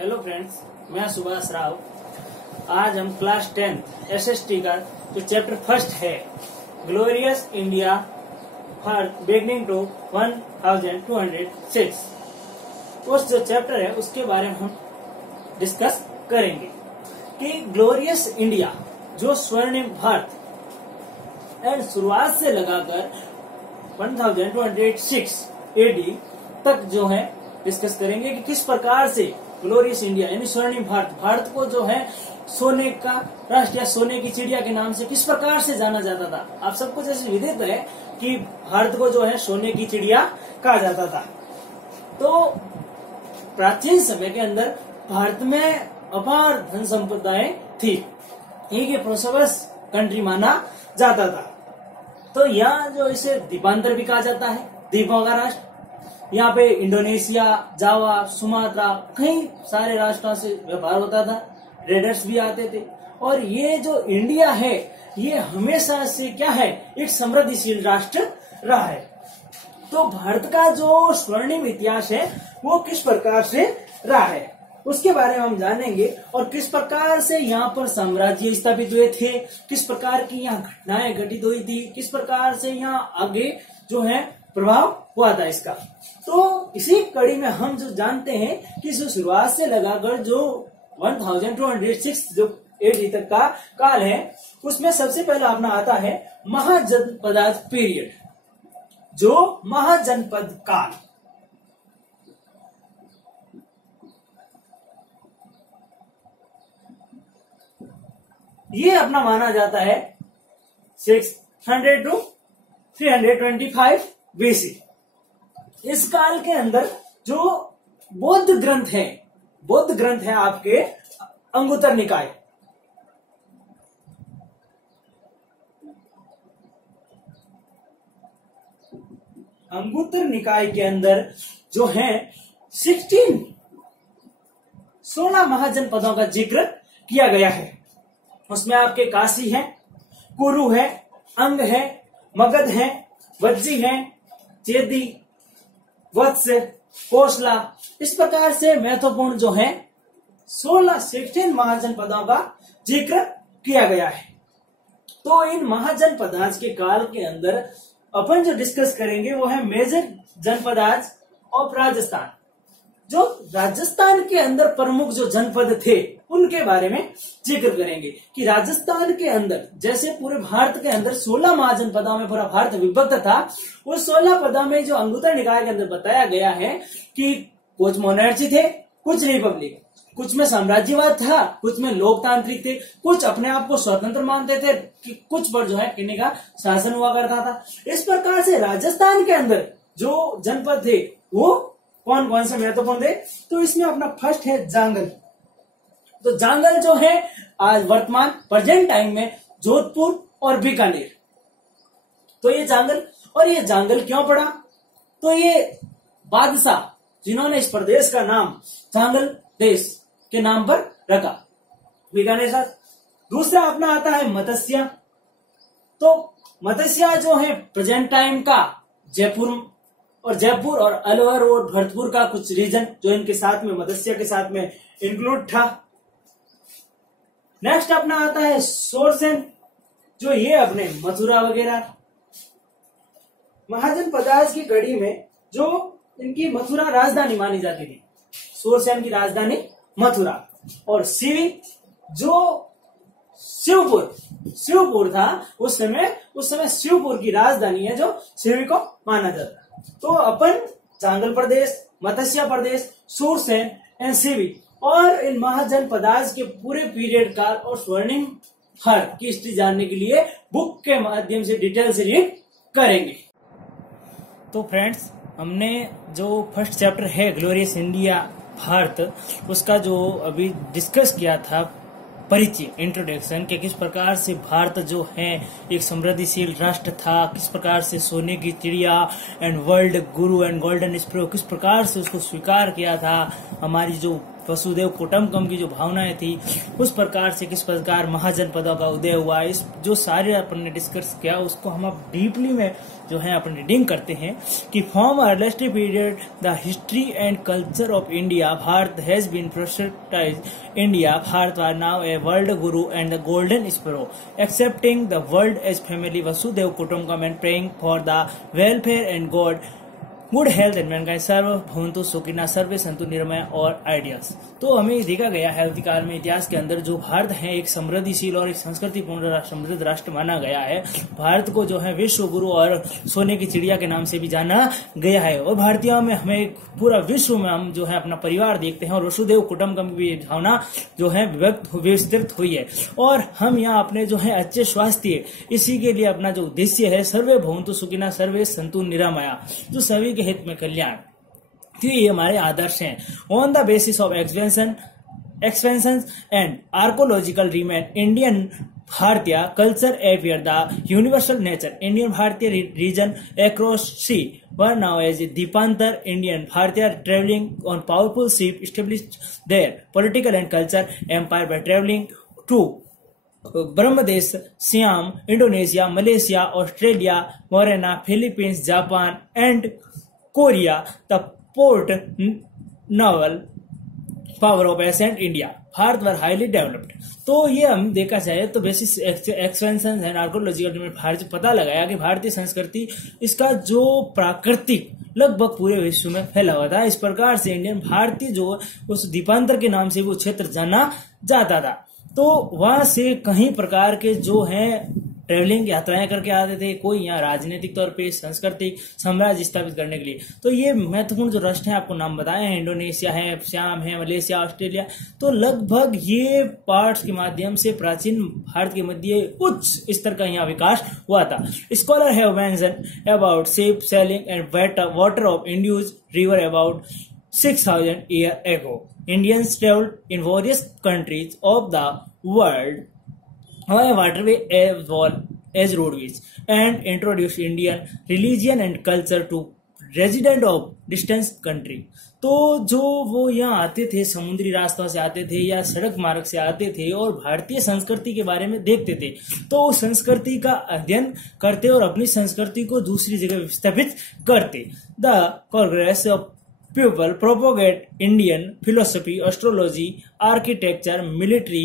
Hello friends, मैं सुभाष राव। आज हम क्लास 10 एसएसटी का जो चैप्टर फर्स्ट है ग्लोरियस इंडिया बिगिनिंग टू 1206 उस जो चैप्टर है उसके बारे में हम डिस्कस करेंगे कि ग्लोरियस इंडिया जो स्वर्णिम भारत एंड शुरुआत से लगाकर 1206 एडी तक जो है डिस्कस करेंगे कि किस प्रकार से ग्लोरियस इंडिया यानी स्वर्णिम भारत को जो है सोने का राष्ट्र या सोने की चिड़िया के नाम से किस प्रकार से जाना जाता था। आप सबको जैसे विदित है कि भारत को जो है सोने की चिड़िया कहा जाता था। तो प्राचीन समय के अंदर भारत में अपार धन संपदाएं थी, एक प्रोस्पेरस कंट्री माना जाता था। तो यहाँ जो इसे द्वीपांतर भी कहा जाता है, द्वीपों का राष्ट्र। यहाँ पे इंडोनेशिया, जावा, सुमात्रा कई सारे राष्ट्रों से व्यापार होता था, ट्रेडर्स भी आते थे। और ये जो इंडिया है ये हमेशा से क्या है, एक समृद्धिशील राष्ट्र रहा है। तो भारत का जो स्वर्णिम इतिहास है वो किस प्रकार से रहा है उसके बारे में हम जानेंगे, और किस प्रकार से यहाँ पर साम्राज्य स्थापित हुए थे, किस प्रकार की यहाँ घटनाएं घटित हुई थी, किस प्रकार से यहाँ आगे जो है प्रभाव हुआ था इसका। तो इसी कड़ी में हम जो जानते हैं कि जो शुरुआत से लगाकर जो 1206 जो एडी तक का काल है उसमें सबसे पहला अपना आता है महाजनपदाज पीरियड, जो महाजनपद काल। ये अपना माना जाता है 600 to 325 BC। इस काल के अंदर जो बौद्ध ग्रंथ है आपके अंगुत्तर निकाय। अंगुत्तर निकाय के अंदर जो है 16 महाजनपदों का जिक्र किया गया है। उसमें आपके काशी है, कुरु है, अंग है, मगध है, वज्जी है, चेदी, वत्स, कोसला, इस प्रकार से महत्वपूर्ण जो है 16 महाजनपदों का जिक्र किया गया है। तो इन महाजनपदाज के काल के अंदर अपन जो डिस्कस करेंगे वो है मेजर जनपदाज ऑफ राजस्थान। जो राजस्थान के अंदर प्रमुख जो जनपद थे उनके बारे में जिक्र करेंगे कि राजस्थान के अंदर जैसे पूरे भारत के अंदर 16 महाजनपदों में पूरा भारत विभक्त था, उस 16 पदों में जो अंगुत्तर निकाय के अंदर बताया गया है कि कुछ मोनार्ची थे, कुछ रिपब्लिक, कुछ में साम्राज्यवाद था, कुछ में लोकतांत्रिक थे, कुछ अपने आप को स्वतंत्र मानते थे, कि कुछ पर जो है किन्हीं का शासन हुआ करता था। इस प्रकार से राजस्थान के अंदर जो जनपद थे वो कौन कौन से महत्वपूर्ण थे। तो इसमें अपना फर्स्ट है जांगल। तो जांगल जो है आज वर्तमान प्रेजेंट टाइम में जोधपुर और बीकानेर। तो ये जांगल, और ये जांगल क्यों पड़ा, तो ये बादशाह जिन्होंने इस प्रदेश का नाम जांगल देश के नाम पर रखा, बीकानेर साथ। दूसरा अपना आता है मत्स्य। तो मत्स्य जो है प्रेजेंट टाइम का जयपुर और अलवर और भरतपुर का कुछ रीजन जो इनके साथ में मत्स्य के साथ में इंक्लूड था। नेक्स्ट अपना आता है सोरसेन, जो ये अपने मथुरा वगैरह महाजनपदाज की कड़ी में जो इनकी मथुरा राजधानी मानी जाती थी, सोरसेन की राजधानी मथुरा। और सिवी जो शिवपुर था उस समय शिवपुर की राजधानी है जो सिवी को माना जाता। तो अपन जांगल प्रदेश, मत्स्य प्रदेश, सोरसेन एंड सिवी और इन महाजनपदाज के पूरे पीरियड काल और स्वर्णिम भारत की हिस्ट्री जानने के लिए बुक के माध्यम से डिटेल से रीड करेंगे। तो फ्रेंड्स, हमने जो फर्स्ट चैप्टर है ग्लोरियस इंडिया भारत, उसका जो अभी डिस्कस किया था परिचय, इंट्रोडक्शन के किस प्रकार से भारत जो है एक समृद्धिशील राष्ट्र था, किस प्रकार से सोने की चिड़िया and world guru and golden स्प्रो किस प्रकार से उसको स्वीकार किया था, हमारी जो वसुदेव कुटुंबकम की जो भावनाएं थी, उस प्रकार से किस प्रकार महाजनपदों का उदय हुआ, इस जो सारे अपन ने डिस्कस किया उसको हम अब डीपली में जो है अपन रीडिंग करते हैं कि from earliest period the history and culture of India Bharat has been proselytise India Bharat are now a world guru and the golden sparrow accepting the world as family वसुदेव कुटुंबकम and praying for the welfare and god good health and mankind सर्व भवन्तु सुखिनः सर्वे सन्तु निरामया और ideas. तो हमें देखा गया है अवधिकाल में इतिहास के अंदर जो भारत है एक समृद्धिशील और एक संस्कृतिपूर्ण समृद्ध राष्ट्र माना गया है। भारत को जो है विश्व गुरु और सोने की चिड़िया के नाम से भी जाना गया है और भारतीयों में हमें पूरा विश्व में हम जो है अपना परिवार देखते हैं और वसुदेव कुटुंबकम की भावना जो है विस्तृत हुई है। और हम यहाँ अपने जो है अच्छे स्वास्थ्य, इसी के लिए अपना जो उद्देश्य है सर्वे भवन्तु सुखिनः सर्वे सन्तु निरामया, जो सभी के हित में कल्याण, तो ये हमारे आदर्श हैं। On the basis of expansion and archaeological remain Indian Bharatiya culture appear the universal nature Indian Bharatiya reason across sea were now as Dipantar Indian Bharatiya travelling on powerful ship established their political and culture empire by travelling to Brahmadesh, Siam, Indonesia, Malaysia, Australia, मोरेना, Philippines, Japan and Korea the port naval power of ancient India Bharat were highly developed. तो ये हम देखा जाए तो basis expansion and archaeological Bharat पता लगाया कि भारतीय संस्कृति इसका जो प्राकृतिक लगभग पूरे विश्व में फैला हुआ था। इस प्रकार से इंडियन भारतीय जो उस दीपांतर के नाम से वो क्षेत्र जाना जाता था। तो वहां से कई प्रकार के जो हैं ट्रेवलिंग यात्राएं करके आते थे, कोई यहाँ राजनीतिक तौर पे सांस्कृतिक साम्राज्य स्थापित करने के लिए। तो ये महत्वपूर्ण जो राष्ट्र हैं आपको नाम बताए हैं, इंडोनेशिया है, श्याम है, मलेशिया, ऑस्ट्रेलिया। तो लगभग ये पार्ट्स के माध्यम से प्राचीन भारत के मध्य उच्च स्तर का यहाँ विकास हुआ था। Scholar have mention about ship sailing and water of Indus river about 6000 years ago. Indians traveled in various countries of the world via waterway as roadways and introduced Indian religion and culture to resident of distant country. तो जो वो यहाँ आते थे, समुद्री रास्तों से आते थे या सड़क मार्ग से आते थे और भारतीय संस्कृति के बारे में देखते थे, तो उस संस्कृति का अध्ययन करते और अपनी संस्कृति को दूसरी जगह विस्थापित करते। The Congress of people propagate Indian philosophy, astrology, architecture, military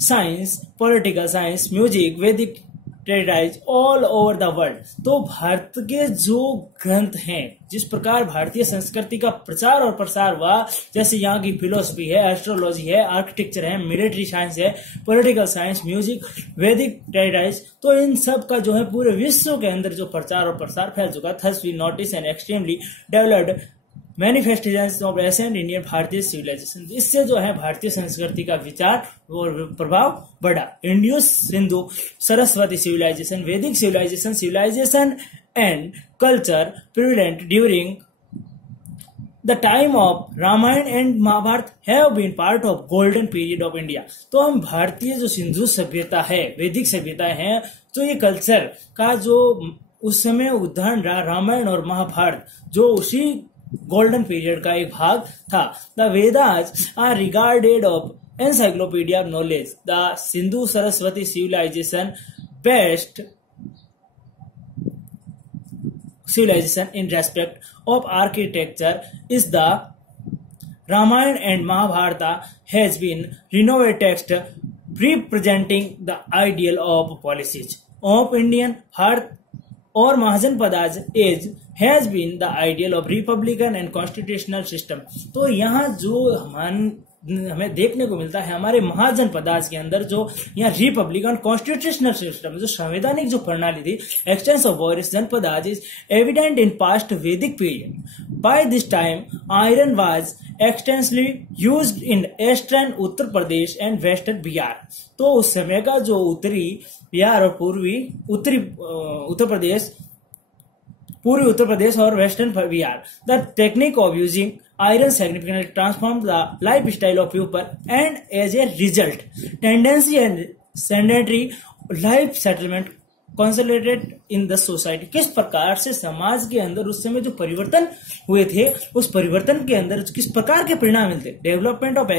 science, political science, music, Vedic treatises all over the world। तो भारत के जो ग्रंथ हैं, जिस प्रकार भारतीय संस्कृति का प्रचार और प्रसार हुआ, जैसे यहाँ की फिलोसफी है, एस्ट्रोलॉजी है, आर्किटेक्चर है, मिलिट्री साइंस है, पॉलिटिकल साइंस, म्यूजिक, वैदिक ट्रेटिस, तो इन सब का जो है पूरे विश्व के अंदर जो प्रचार और प्रसार फैल चुका। Thus we notice and extremely developed manifestations of ancient Indian भारतीय सिविलाइजेशन। इससे जो है भारतीय संस्कृति का विचार और प्रभाव बढ़ा। Indo Sindhu Saraswati civilization, Vedic civilization and culture prevalent during the time of Ramayana and Mahabharata have been part of golden period of India. तो हम भारतीय जो सिंधु सभ्यता है, वैदिक सभ्यता है, तो ये कल्चर का जो उस समय उदाहरण रहा रामायण और महाभारत, जो उसी गोल्डन पीरियड का एक भाग था। The Vedas are regarded of encyclopedia knowledge. The Sindhu Saraswati civilization best civilization in respect of architecture is the Ramayana and Mahabharata has been renovated text representing the ideal of policies of Indian heart or Mahajanpad's age has been the ideal of republican and constitutional system। तो यहाँ जो हमें देखने को मिलता है हमारे महाजनपदाज के अंदर, जो यहाँ रिपब्लिकन कॉन्स्टिट्यूशनल सिस्टम, जो संवैधानिक जो प्रणाली थी, extents of various janapadas is evident in past Vedic period. By this time iron was extensively used in eastern Uttar Pradesh and western Bihar. तो उस समय का जो उत्तरी बिहार और उत्तरी उत्तर प्रदेश और western Bihar, the technique of using iron significantly transformed the lifestyle of people, and as a result, tendency and sedentary life settlement consolidated in the society, किस प्रकार से समाज के अंदर उस समय जो परिवर्तन हुए थे, उस परिवर्तन के अंदर किस प्रकार के परिणाम मिलते। Development of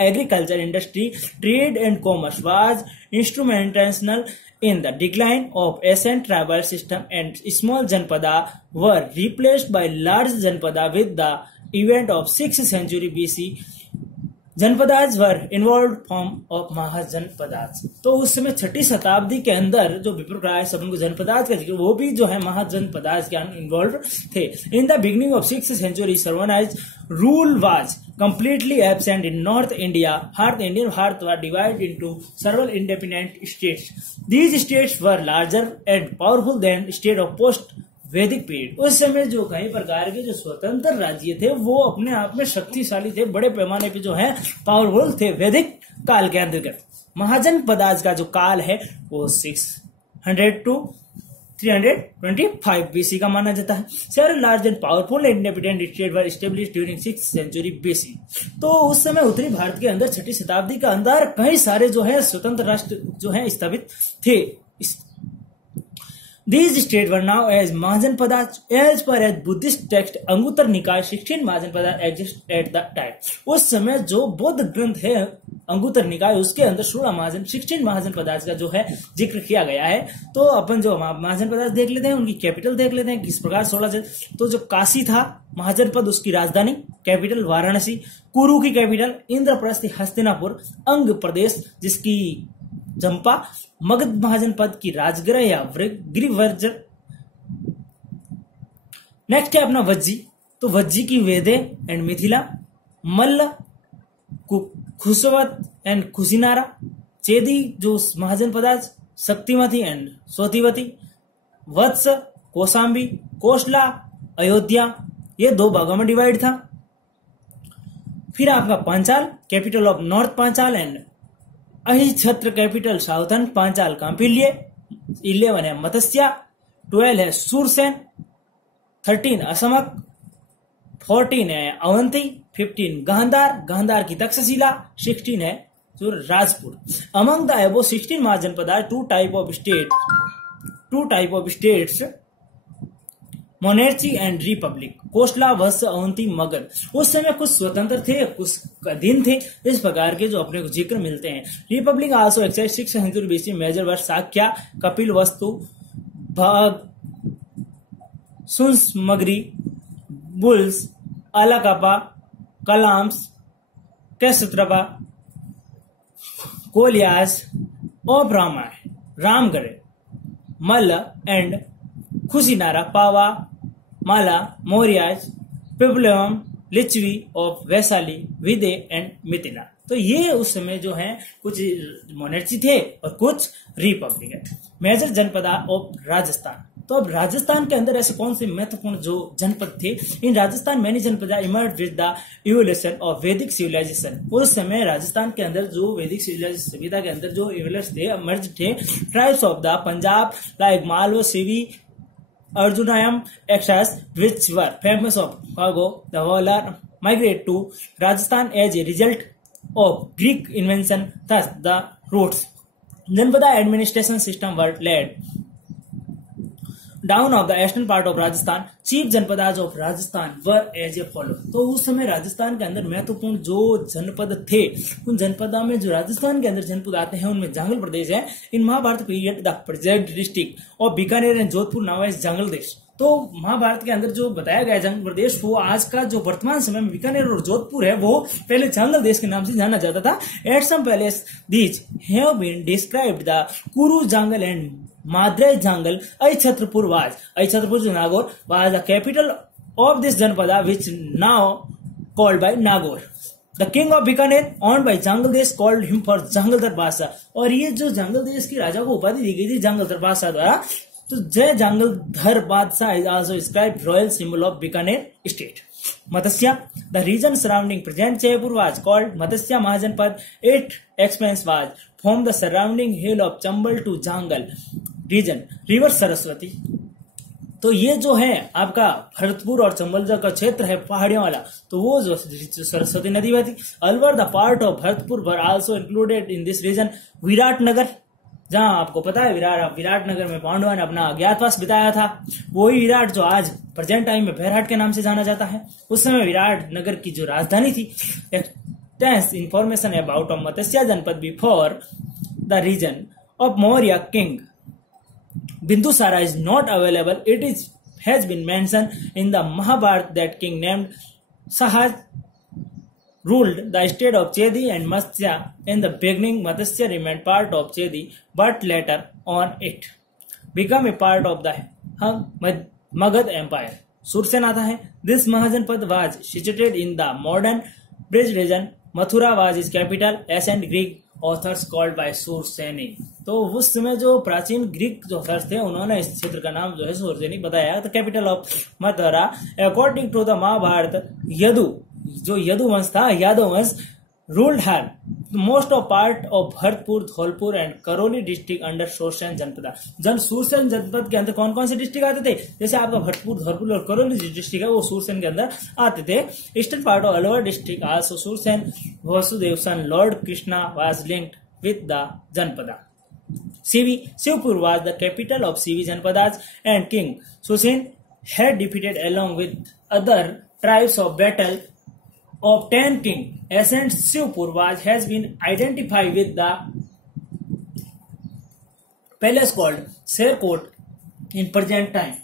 agriculture, industry, trade and commerce was instrumental in the decline of ancient tribal system, and small janpada were replaced by large janpada with the event of 6th century BC. Janapadas were involve form of mahajanapadas. तो उस समय 6ठी शताब्दी के अंदर जो विप्रप्राय शब्द को जनपदाज का जिक्र, वो भी जो है महाजनपदाज के इन्वॉल्व थे। In the beginning of 6th century sovereign rule was completely absent in North India. Indian Bharat were divided into several independent states. These states were larger and powerful than state of post-Vedic period. उस समय जो कई प्रकार के जो स्वतंत्र राज्य थे वो अपने आप में शक्तिशाली थे, बड़े पैमाने पे जो है पावरफुल थे वैदिक काल के अंतर्गत। महाजनपदाज का जो काल है वो 600 to 325 BC का माना जाता है। Several large and powerful independent states were established during 6th century BC. तो उस समय उत्तरी भारत के अंदर 6ठी शताब्दी के अंदर कई सारे जो है स्वतंत्र राष्ट्र जो है स्थापित थे। These states were now as Mahajanpadas as per as Buddhist text Anguttara निकाय 16 Mahajanpadas exist at the time. उस समय जो बौद्ध ग्रंथ है अंगुत्तर निकाय उसके अंदर 16 महाजनपदास का जो है जिक्र किया गया है। तो अपन जो महाजनपदास देख लेते हैं, उनकी कैपिटल देख लेते हैं किस प्रकार 16 से। तो जो काशी था महाजनपद, उसकी राजधानी कैपिटल वाराणसी, कुरु की कैपिटल इंद्रप्रस्थ हस्तिनापुर, अंग प्रदेश जिसकी जंपा, मगध महाजनपद की राजगृह या गिरिवर्जन। नेक्स्ट है अपना वज्जी, तो वज्जी की वेदे एंड मिथिला, मल्ल, खुशवत एंड खुशीनारा, चेदी जो महाजनपदास, शक्तिमती एंड सोतिवती, वत्स, कोसाम्बी, कोसला, अयोध्या, ये 2 भागों में डिवाइड था। फिर आपका Panchal capital of north Panchal and Ahichhatra capital southern Panchal Kampilya. 11 है मत्स्या, 12 है सूरसेन, 13 असमक, 14 है अवंती, 15 गांधार की तक्षशिला, 16 है जो Rajpur. Among the above 16 mahajanapadas two type of states monarchy and republic, Kosala, Vatsa, Avanti, Magadha. उस समय कुछ स्वतंत्र थे, कुछ अधीन थे, इस प्रकार के जो अपने को जिक्र मिलते हैं। Republic also existed 6th century BC major were Shakya, Kapilavastu, Bhagga, Sumsumagiri, Bulis, Allakappa, Kalamas, कैसत्रपा, Koliyas, of Ramayana, Ramgarh, Malla and Kushinara, Pava, Mala, Mauryas, Pipalam, Lichchhavi of Vaishali, Videha and Mithila. तो ये उस समय जो है कुछ मोनेर्ची थे और कुछ रिपब्लिक है। मेजर जनपदा ऑफ राजस्थान, तो अब राजस्थान के अंदर ऐसे कौन से महत्वपूर्ण जो जनपद थे। In Rajasthan many janapadas emerge with the evolution of Vedic civilisation. उस समय राजस्थान के अंदर जो वैदिक सिविलाइजेशन सभ्यता के अंदर जो इवोल्यूशन थे, इमर्ज थे। Tribes of the Punjab like Malava, Sivi, Arjunayam extras which were famous of cargo, the Waller migrated to Rajasthan as a result of Greek invention. Thus, the routes Janpada administration system were laid down of the eastern part of Rajasthan. Chief janapadas of Rajasthan were as a follow. तो उस समय राजस्थान के अंदर महत्वपूर्ण जो जनपद थे, उन जनपदा में जो राजस्थान के अंदर जनपद आते हैं उनमें जांगल प्रदेश है। In Mahabharata period the present district of Bikaner and Jodhpur now as Jangal Desh. तो महाभारत के अंदर जो बताया गया जांगल प्रदेश, वो आज का जो वर्तमान समय में बीकानेर और जोधपुर है वो पहले जांगल देश के नाम से जाना जाता था। At some palace these have been described the Kuru Jangal and Madra Jangal. Ahichhatrapur was, Ahichhatrapur जो Nagaur was the capital of this janapada which now called by Nagaur. The king of Bikaner on by Jangal Desh called him for Jangaldhar बादशाह। और ये जो जांगल देश की राजा को उपाधि दी गई थी जांगलधर बादशाह द्वारा, तो Jai Jangaldhar Badshah is also described royal symbol of Bikaner state. Matsya, the region surrounding present Jaipur was called Matsya mahajanapada. It expanse was from the surrounding hill of Chambal to Jangal region river Saraswati. तो ये जो है आपका भरतपुर और चंबल का क्षेत्र है पहाड़ियों वाला, तो वो जो सरस्वती नदी बहती। Alwar the part of Bharatpur were also included in this region. Viratnagar, जहां आपको पता है विराट नगर में पांडवों ने अपना अज्ञातवास बिताया था। वही विराट जो आज प्रेजेंट टाइम में बैरहाट के नाम से जाना जाता है। उस समय विराट नगर की जो राजधानी थी। Extensive information about of Matsya Janapada before the region of Maurya king Bindusara is not available. It has been mentioned in the Mahabharata that king named Sahaj ruled the state of Chedi and Matsya. In the beginning, Matsya remained part of Chedi, but later on it became a part of the Magad Empire. Sursen आता है. This Mahajanpad was situated in the modern Brij region. Mathura was its capital. Ancient Greek authors called by Surseni. तो उस समय जो प्राचीन Greek जो authors थे उन्होंने इस क्षेत्र का नाम जो है सुरसेनी बताया। The capital of Mathura according to the Mahabharata Yadu, जो यदु वंश था, Yadav vansh ruled her most of part of Bharatpur, Dholpur and Karauli district under Surasena janapada. जब सुरसेन जनपद के अंदर कौन कौन से डिस्ट्रिक्ट आते थे, जैसे आपका भरतपुर, धौलपुर और करौली जो डिस्ट्रिक्ट है वो सुरसेन के अंदर आते थे। Eastern part of Alwar district also Surasena Vasudev son lord Krishna was linked with the janapada. Shivpur was the capital of Sivi Janpadas and King Susen had defeated along with other tribes of battle of 10 king. Ancient Shivpur has been identified with the palace called Sherkot in present time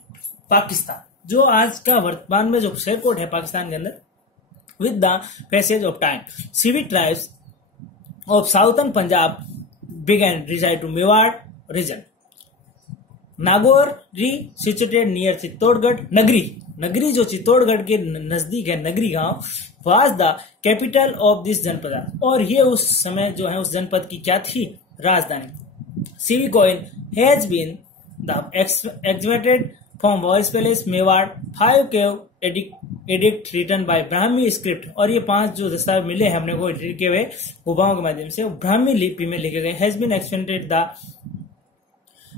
Pakistan. जो आज का वर्तमान में जो शेरकोट है पाकिस्तान के अंदर, with the passage of time Sivi tribes of southern Punjab began reside to Mewar region. Nagauri situated near Chittorgarh. नगरी जो चित्तौड़गढ़ के नजदीक है, नगरी गांव was the capital of this जनपद, और ये उस समय जो है उस जनपद की क्या थी, राजधानी। Sivi coin has been the excavated from Voice Palace Mewar, 5 cave edict written by Brahmi script, और ये 5 जो दस्तावेज मिले हैं हमने को एडिट किए हुए गुफाओं के माध्यम से ब्राह्मी लिपि में लिखे गए। Has been expanded the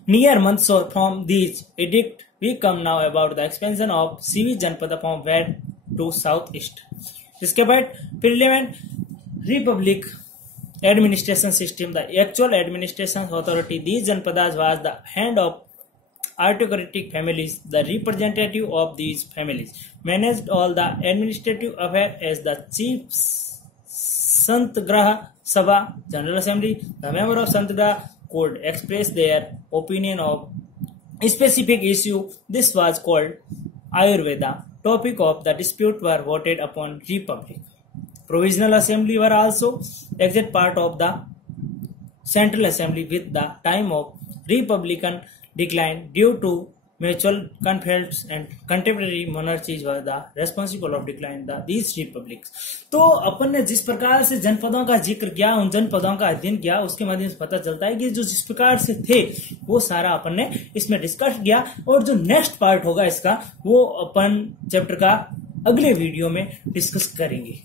near Mandsaur from these edict we come now about the expansion of Sivi janapada from west to south east. इसके बाद parliament republic administration system, the actual administration authority these janapadas was the hand of aristocratic families. The representative of these families managed all the administrative affairs as the chief Santgraha Sabha General Assembly. The member of Santgraha could express their opinion of specific issue. This was called Ayurveda. Topic of the dispute were voted upon republic. Provisional Assembly were also exit part of the Central Assembly. With the time of Republican decline due to mutual conflicts and contemporary monarchies were the responsible of decline the these republics. तो अपन ने जिस प्रकार से जनपदों का जिक्र किया, उन जनपदों का अध्ययन किया, उसके माध्यम से पता चलता है कि जो जिस प्रकार से थे वो सारा अपन ने इसमें डिस्कस किया। और जो नेक्स्ट पार्ट होगा इसका वो अपन चैप्टर का अगले वीडियो में डिस्कस करेंगे।